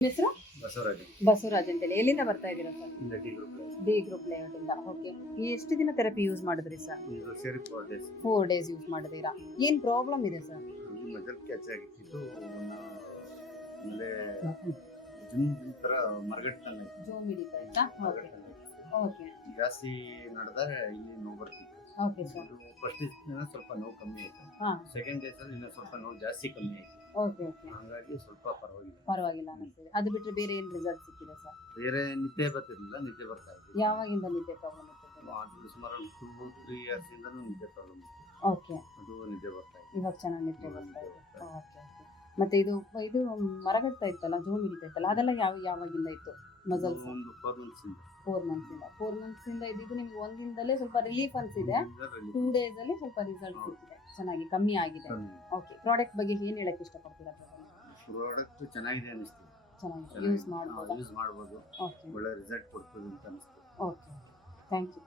ಹೆಸರು? ಬಸವರಾಜ್. ಬಸವರಾಜ್ ಅಂತೇಳಿ. ಎಲ್ಲಿಂದ ಬರ್ತಾ ಇದ್ದೀರಾ ಸರ್? ಡಿ ಗ್ರೂಪ್ ಲೇಔಟ್ ಇಂದ ಓಕೆ ಎಷ್ಟು ದಿನ ಥೆರಪಿ ಯೂಸ್ ಮಾಡಿದ್ರಿ sir? Four days four days use ಮಾಡಿದೀರಾ ಏನ್ ಪ್ರಾಬ್ಲಮ್ ಇದೆ ಸರ್? ಮಜಲ್ ಕ್ಯಾಚ್ ಆಗಿತ್ತು. ಆಮೇಲೆ ಜಿಮ್ ಥರ ಮರಗಟ್ಟಲ್ಲಿ ಜೋಮ್ ಹಿಡಿತಾ ಇತ್ತಾ ಓಕೆ ಓಕೆ ಜಾಸ್ತಿ ನಡೆದರೆ ಇಲ್ಲಿ ನೋವು ಬರ್ತಿತ್ತು ಓಕೆ ಸರ್ ಫಸ್ಟ್ ದಿನ ಸ್ವಲ್ಪ ನೋವು ಕಮ್ಮಿ ಆಯ್ತು. ಸೆಕೆಂಡ್ ಡೇಸ್ ಅಲ್ಲಿ ಇನ್ನೂ ಸ್ವಲ್ಪ ನೋವು ಜಾಸ್ತಿ ಕಮ್ಮಿ ಆಯ್ತು. ಓಕೆ ಓಕೆ ಹಾಗಾಗಿ ಸ್ವಲ್ಪ ಪರವಾಗಿಲ್ಲ. ಪರವಾಗಿಲ್ಲ ಅನ್ನಿಸ್ತಿದೆ. ಅದು ಬಿಟ್ಟರೆ ಬೇರೆ ಏನು ರಿಸಲ್ಟ್ ಸಿಕ್ಕಿದೆ ಸರ್ ಬೇರೆ ನಿದ್ದೆ ಬರ್ತಿರ್ಲಿಲ್ಲ ನಿದ್ದೆ ಬರ್ತಾ ಇತ್ತು. ಯಾವಾಗಿಂದ ನಿದ್ದೆ ಪ್ರಾಬ್ಲಮ್ ಇತ್ತು? ಅದು ಸುಮಾರು ಟೂ ತ್ರೀ ಇಯರ್ಸ್ ಇಂದ ನಿದ್ದೆ ಪ್ರಾಬ್ಲಮ್ ಇತ್ತು. ಓಕೆ ಅದು ನಿದ್ದೆ ಬರ್ತಾ ಇತ್ತು. ಇವಾಗ ಚೆನ್ನಾಗಿ ನಿದ್ದೆ ಬರ್ತಾ ಇದೆ. ಮತ್ತೆ ಇದು ಇದು ಮರಗಡ್ತಾ ಇತ್ತಲ್ಲ ಜೂಮ್ ಹಿಡಿತಾ ಇತ್ತಲ್ಲ ಅದೆಲ್ಲ ಯಾವ ಯಾವಾಗಿಂದ ಇತ್ತು? ಮಸಲ್ಸ್ ಫೋರ್ ಮಂತ್ಸ್ ಇಂದ. ಫೋರ್ ಮಂತ್ಸ್ ಇಂದ. ಫೋರ್ ಮಂತ್ಸ್ ಇಂದ ಇದ್ದಿದ್ದು ನಿಮ್ಗೆ ಒಂದಿಂದಲೇ ಸ್ವಲ್ಪ ರಿಲೀಫ್ ಅನ್ಸಿದೆ. ಟೂ ಡೇಸ್ ಅಲ್ಲಿ ಸ್ವಲ್ಪ ರಿಸಲ್ಟ್ ಸಿಕ್ಕಿದೆ. ಚೆನ್ನಾಗಿ ಕಮ್ಮಿ ಆಗಿದೆ. ಓಕೆ ಪ್ರಾಡಕ್ಟ್ ಬಗ್ಗೆ ಏನು ಹೇಳಕ್ಕೆ ಇಷ್ಟಪಡ್ತೀರಾ ಪ್ರಾಡಕ್ಟ್ ಚೆನ್ನಾಗಿದೆ ಅನಿಸ್ತು. ಚೆನ್ನಾಗಿದೆ. ಯೂಸ್ ಮಾಡ್ಬೋದು? ಯೂಸ್ ಮಾಡ್ಬೋದು. ಓಕೆ ಒಳ್ಳೆ ರಿಸಲ್ಟ್ ಕೊಡ್ತದೆ ಅಂತ ಅನಿಸ್ತು. Okay thank you